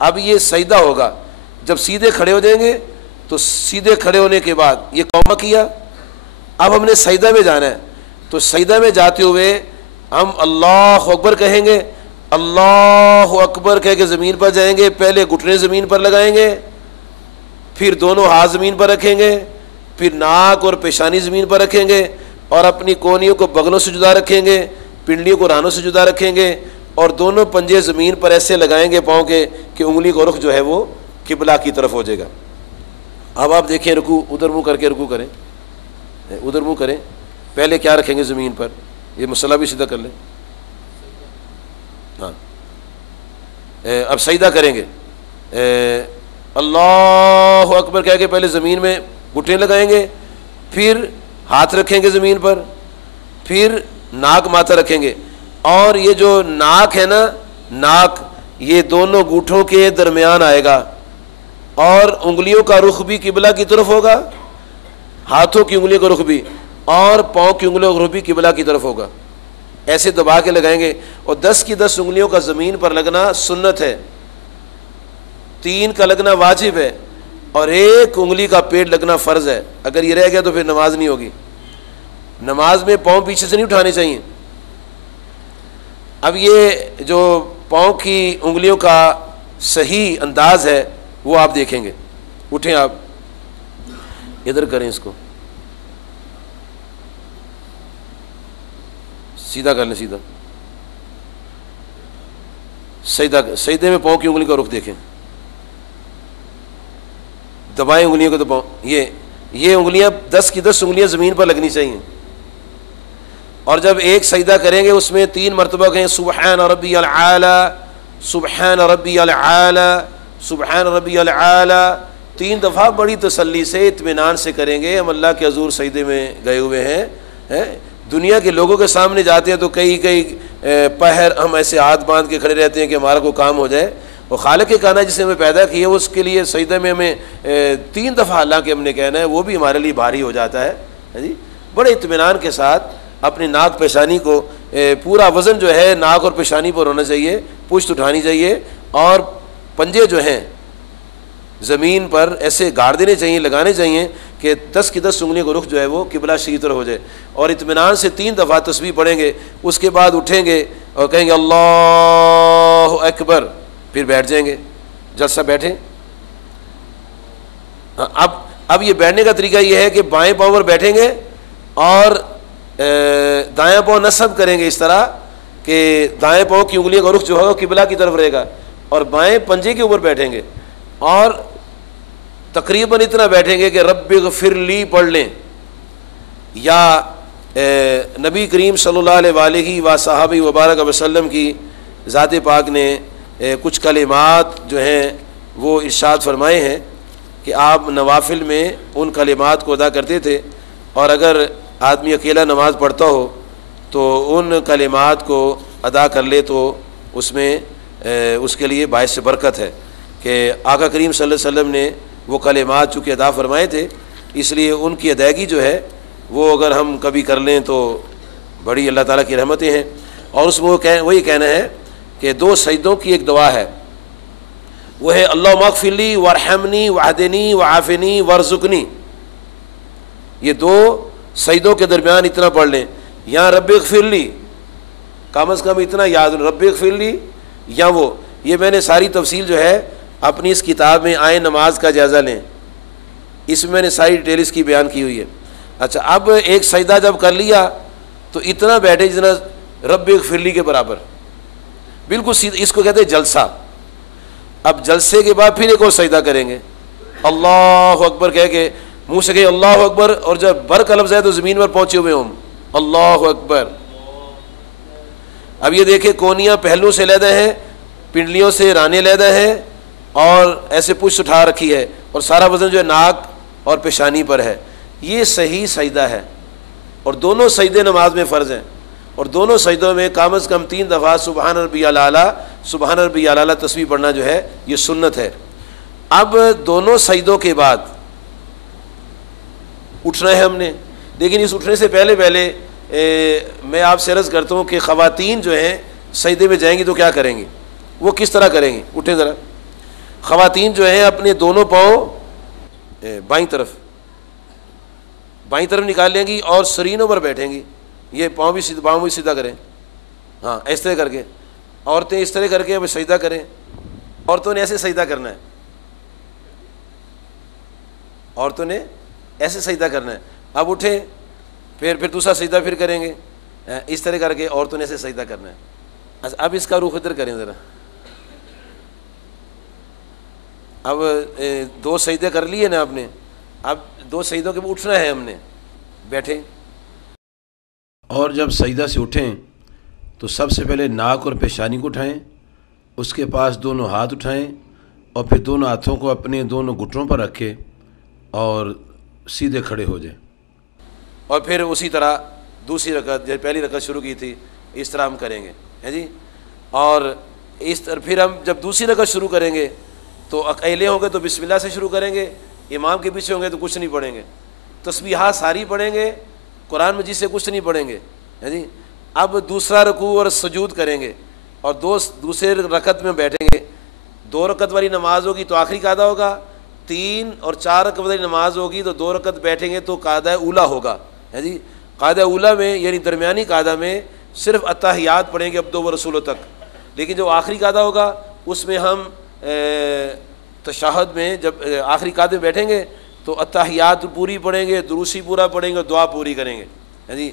اب یہ سجدہ ہوگا، جب سیدھے کھڑے ہو جائیں گے تو سیدھے کھڑے ہونے کے بعد یہ قومہ کیا، اب ہم نے سجدہ میں جانا ہے، تو سجدہ میں جاتے ہوئے ہم اللہ اکبر کہیں گے، اللہ اکبر کہہ کے زمین پر جائیں گے، پہلے گھٹنے زمین پر لگائیں گے، پھر دونوں ہاتھ زمین پر رکھیں گے، پھر ناک اور پیشانی زمین پر رکھیں گے، اور اپنی کونیوں کو بغلوں سے جدا رکھیں گے، پنڈلیوں کو رانوں سے جدا رکھیں گے، اور دونوں پنجے زمین پر ایسے لگائیں گے پاؤں کے کہ انگلی کا رخ جو ہے وہ قبلہ کی طرف ہو جائے گا۔ اب آپ دیکھیں رکوع، ادھر منہ کر کے رکوع کریں، ادھر منہ کریں، پہلے کیا رکھیں گے زمین پر، یہ مسئلہ بھی سیدھا کر لیں، ہاں اب سجدہ کریں گے، اللہ اکبر کہہ کے پہلے زمین میں گھٹنے لگائیں گے، پھر ہاتھ رکھیں گے زمین پر، پھر ناک ماتھا رکھیں گے، اور یہ جو ناک ہے نا، ناک یہ دونوں گوٹھوں کے درمیان آئے گا، اور انگلیوں کا رخ بھی قبلہ کی طرف ہوگا، ہاتھوں کی انگلیوں کا رخ بھی، اور پاؤں کی انگلیوں کا رخ بھی قبلہ کی طرف ہوگا، ایسے دبا کے لگائیں گے، اور 10 کی 10 انگلیوں کا زمین پر لگنا سنت ہے، 3 کا لگنا واجب ہے، اور 1 انگلی کا پیڑ لگنا فرض ہے، اگر یہ رہ گیا تو پھر نماز نہیں ہوگی۔ نماز میں پاؤں پیچھے سے نہیں اٹھانے چاہیے۔ اب یہ جو پاؤں کی انگلیوں کا صحیح انداز ہے وہ آپ دیکھیں گے، اٹھیں آپ، ادھر کریں، اس کو سیدھا کر لیں، سیدھا سجدے میں پاؤں کی انگلی کا رخ دیکھیں، دبائیں انگلیوں کو، تو پاؤں یہ انگلیاں 10 کی 10 انگلیاں زمین پر لگنی چاہیے، اور جب ایک سجدہ کریں گے اس میں 3 مرتبہ کہیں سبحان ربی العالی، سبحان ربی العالی، سبحان ربی العالی، 3 دفعہ بڑی تسلی سے اطمینان سے کریں گے۔ ہم اللہ کے حضور سجدے میں گئے ہوئے ہیں، دنیا کے لوگوں کے سامنے جاتے ہیں تو کئی پہر ہم ایسے ہاتھ باندھ کے کھڑے رہتے ہیں کہ ہمارا کوئی کام ہو جائے، اور خالق کائنات جس نے ہمیں پیدا کیا اس کے لیے سجدے میں ہمیں 3 دفعہ اللہ کے ہم نے کہنا ہے، وہ بھی ہمارے لیے بھاری ہو جاتا ہے جی۔ بڑے اطمینان کے ساتھ اپنی ناک پیشانی کو، پورا وزن جو ہے ناک اور پیشانی پر ہونا چاہیے، پشت اٹھانی چاہیے، اور پنجے جو ہیں زمین پر ایسے گاڑ دینے چاہیے، لگانے چاہیے کہ 10 کی 10 انگلیوں کا رخ جو ہے وہ قبلہ شریف طرف ہو جائے، اور اطمینان سے 3 دفعہ تسبیح پڑھیں گے، اس کے بعد اٹھیں گے اور کہیں گے اللہ اکبر، پھر بیٹھ جائیں گے، جلسہ بیٹھیں۔ اب یہ بیٹھنے کا طریقہ یہ ہے کہ بائیں پاؤں پر بیٹھیں گے اور دائیں پاؤں نصب کریں گے اس طرح کہ دائیں پاؤں کی انگلیوں کا رخ جو ہوگا قبلہ کی طرف رہے گا، اور بائیں پنجے کے اوپر بیٹھیں گے، اور تقریباً اتنا بیٹھیں گے کہ رب اغفر لی پڑھ لیں، یا نبی کریم صلی اللہ علیہ وآلہ وصحبہ وبارک وسلم کی ذات پاک نے کچھ کلمات جو ہیں وہ ارشاد فرمائے ہیں کہ آپ نوافل میں ان کلمات کو ادا کرتے تھے، اور اگر آدمی اکیلا نماز پڑھتا ہو تو ان کلمات کو ادا کر لے تو اس میں اس کے لیے باعث برکت ہے، کہ آقا کریم صلی اللہ علیہ وسلم نے وہ کلمات چونکہ ادا فرمائے تھے، اس لیے ان کی ادائیگی جو ہے وہ اگر ہم کبھی کر لیں تو بڑی اللہ تعالیٰ کی رحمتیں ہیں۔ اور اس میں وہ یہ کہنا ہے کہ 2 سجدوں کی ایک دعا ہے، وہ ہے اللہم اغفر لی وارحمنی واہدنی وعافنی وارزقنی، یہ 2 سجدوں کے درمیان اتنا پڑھ لیں، یا رب اغفر لی، کم از کم اتنا یاد، رب اغفر لی، یا وہ، یہ میں نے ساری تفصیل جو ہے اپنی اس کتاب میں آئے نماز کا جائزہ لیں، اس میں نے ساری ڈیٹیل اس کی بیان کی ہوئی ہے۔ اچھا، اب ایک سجدہ جب کر لیا تو اتنا بیٹھے جتنا رب اغفر لی کے برابر، بالکل سیدھا، اس کو کہتے ہیں جلسہ۔ اب جلسے کے بعد پھر ایک اور سجدہ کریں گے، اللہ اکبر کہہ کے منہ سے کہیں اللہ اکبر، اور جب بر کا لفظ ہے تو زمین پر پہنچے ہوئے ہوں، اللہ اکبر۔ اب یہ دیکھیں کونیاں پہلو سے علیحدہ ہیں، پنڈلیوں سے رانے علیحدہ ہیں، اور ایسے پشت اٹھا رکھی ہے، اور سارا وزن جو ہے ناک اور پیشانی پر ہے، یہ صحیح سجدہ ہے، اور دونوں سجدے نماز میں فرض ہیں، اور دونوں سجدوں میں کم از کم 3 دفعہ سبحان ربی الاعلیٰ، سبحان ربی الاعلیٰ تسبیح پڑھنا جو ہے یہ سنت ہے۔ اب دونوں سجدوں کے بعد اٹھنا ہے ہم نے، لیکن اس اٹھنے سے پہلے میں آپ سے عرض کرتا ہوں کہ خواتین جو ہیں سجدے میں جائیں گی تو کیا کریں گی، وہ کس طرح کریں گی، اٹھیں ذرا، خواتین جو ہیں اپنے دونوں پاؤں بائیں طرف نکال لیں گی اور سرینوں پر بیٹھیں گی، یہ پاؤں بھی سیدھا کریں، ہاں اس طرح کر کے، عورتیں اس طرح کر کے اب سجدہ کریں، عورتوں نے ایسے سجدہ کرنا ہے، عورتوں نے ایسے سجدہ کرنا ہے، اب اٹھیں پھر دوسرا سجدہ پھر کریں گے، اس طرح کر کے عورتوں نے ایسے سجدہ کرنا ہے۔ اب اس کا رخ ادھر کریں ذرا، اب 2 سجدے کر لیے نا آپ نے، اب 2 سجدوں کے بعد اٹھنا ہے ہم نے، بیٹھیں، اور جب سجدہ سے اٹھیں تو سب سے پہلے ناک اور پیشانی کو اٹھائیں، اس کے پاس دونوں ہاتھ اٹھائیں اور پھر دونوں ہاتھوں کو اپنے دونوں گھٹنوں پر رکھیں اور سیدھے کھڑے ہو جائیں، اور پھر اسی طرح دوسری رکعت جیسے پہلی رکعت شروع کی تھی اس طرح ہم کریں گے، ہے جی۔ اور اس طرح پھر ہم جب دوسری رکعت شروع کریں گے تو اکیلے ہوں گے تو بسم اللہ سے شروع کریں گے، امام کے پیچھے ہوں گے تو کچھ نہیں پڑھیں گے، تسبیحات ساری پڑھیں گے، قرآن مجید سے کچھ نہیں پڑھیں گے، ہے جی۔ اب دوسرا رکوع اور سجود کریں گے اور دوسرے رکعت میں بیٹھیں گے، 2 رکعت والی نماز ہوگی تو آخری قاعدہ ہوگا، 3 اور 4 رکعت والی نماز ہوگی تو 2 رکعت بیٹھیں گے تو قاعدہ اولا ہوگا، ہے جی۔ قاعدہ اولا میں یعنی درمیانی قاعدہ میں صرف اتحیات پڑھیں گے عبدو و رسولوں تک، لیکن جو آخری قاعدہ ہوگا اس میں ہم تشہد میں جب آخری قاعدے میں بیٹھیں گے تو اتحیات پوری پڑھیں گے، دروسی پورا پڑھیں گے، دعا پوری کریں گے، ہے جی۔